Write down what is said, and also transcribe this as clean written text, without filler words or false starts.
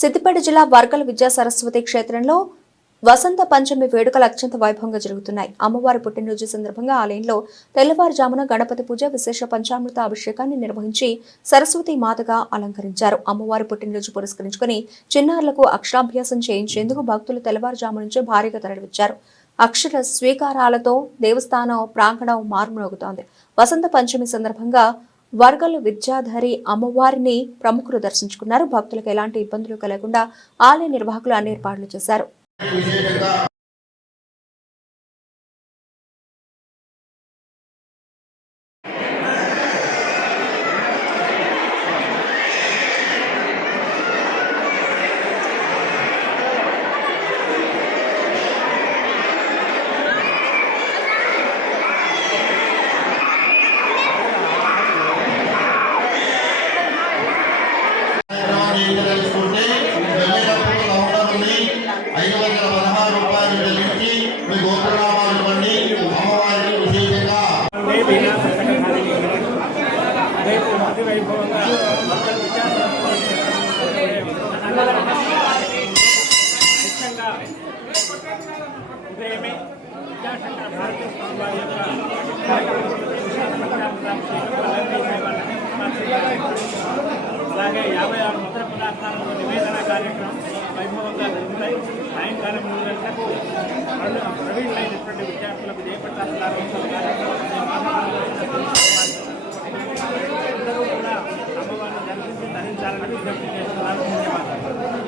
సిద్దిపేట జిల్లా వర్గల విద్యా సరస్వతి క్షేత్రంలో వసంత పంచమి వేడుకలు అత్యంత వైభవంగా జరుగుతున్నాయి. అమ్మవారి పుట్టినరోజు సందర్భంగా ఆలయంలో తెల్లవారుజామున గణపతి పూజ, విశేష పంచామృత అభిషేకాన్ని నిర్వహించి సరస్వతి మాతగా అలంకరించారు. అమ్మవారి పుట్టినరోజు పురస్కరించుకుని చిన్నారులకు అక్షరాభ్యాసం చేయించేందుకు భక్తులు తెల్లవారుజాము నుంచే భారీగా తరలివచ్చారు. అక్షర స్వీకారాలతో దేవస్థానం ప్రాంగణం మారుమోగుతోంది. వసంత పంచమి సందర్భంగా వర్గలు విద్యాధరి అమ్మవారిని ప్రముఖులు దర్శించుకున్నారు. భక్తులకు ఎలాంటి ఇబ్బందులు కలగకుండా ఆలయ నిర్వాహకులు అన్ని ఏర్పాట్లు చేశారు. అలాగే 56 ముద్ర పదార్థాలను నివేదన కార్యక్రమం వైభవంగా జరుగుతాయి. సాయంకాలం 3 గంటలకు ప్రవీణమైనటువంటి విద్యార్థులకు జయప్రకాశ్ అందరూ కూడా అమ్మవారిని దర్శించి ధరించాలని విజ్ఞప్తి చేస్తున్నారు.